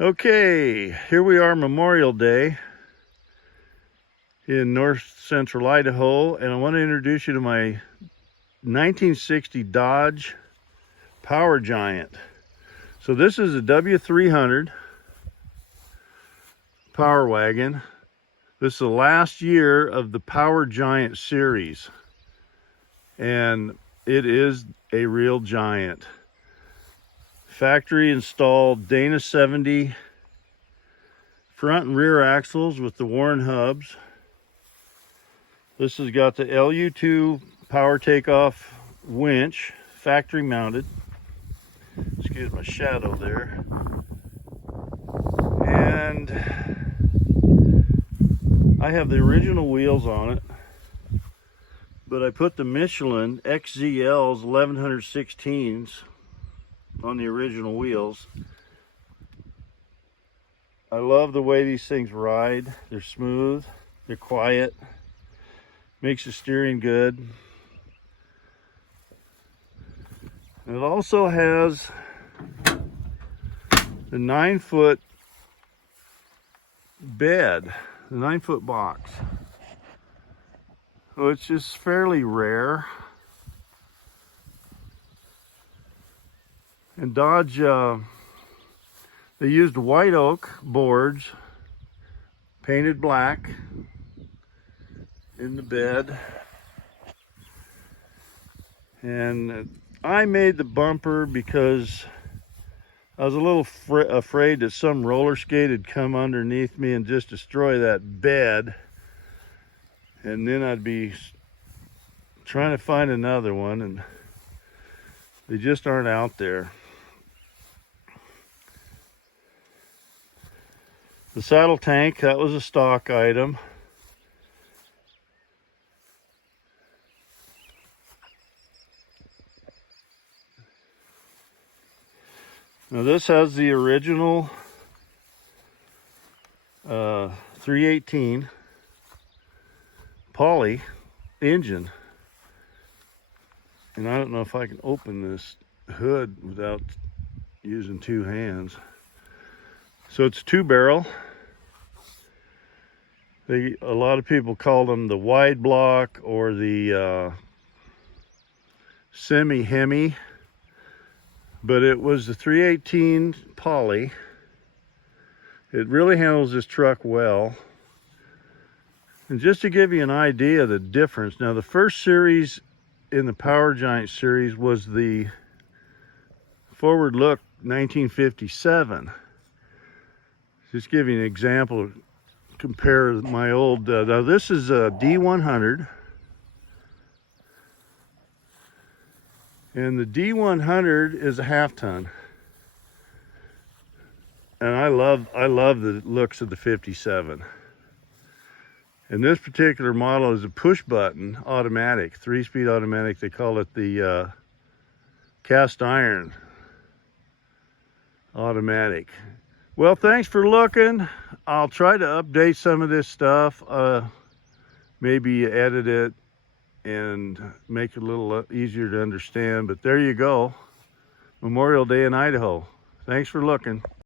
Okay, here we are, Memorial Day in north central Idaho, and I want to introduce you to my 1960 Dodge Power Giant. So this is a W300 Power Wagon. This is the last year of the Power Giant series, and it is a real giant. Factory installed Dana 70 front and rear axles with the Warren hubs. This has got the LU2 power takeoff winch, factory mounted. Excuse my shadow there. And I have the original wheels on it, but I put the Michelin XZL's 1116s on the original wheels. I love the way these things ride. They're smooth, they're quiet, makes the steering good. And it also has the 9-foot bed, the 9-foot box, which is fairly rare. And Dodge, they used white oak boards, painted black in the bed. And I made the bumper because I was a little afraid that some roller skate had come underneath me and just destroy that bed. And then I'd be trying to find another one, and they just aren't out there. The saddle tank, that was a stock item. Now this has the original 318 poly engine. And I don't know if I can open this hood without using two hands. So it's 2-barrel. A lot of people call them the wide block or the semi-hemi, but it was the 318 poly. It really handles this truck well. And just to give you an idea of the difference, now the first series in the Power Giant series was the forward look 1957. Just give you an example. Compare my old, now this is a D100, and the D100 is a half-ton, and I love the looks of the 57. And this particular model is a push-button automatic, 3-speed automatic. They call it the cast iron automatic. Well, thanks for looking. I'll try to update some of this stuff, maybe edit it and make it a little easier to understand. But there you go, Memorial Day in Idaho. Thanks for looking.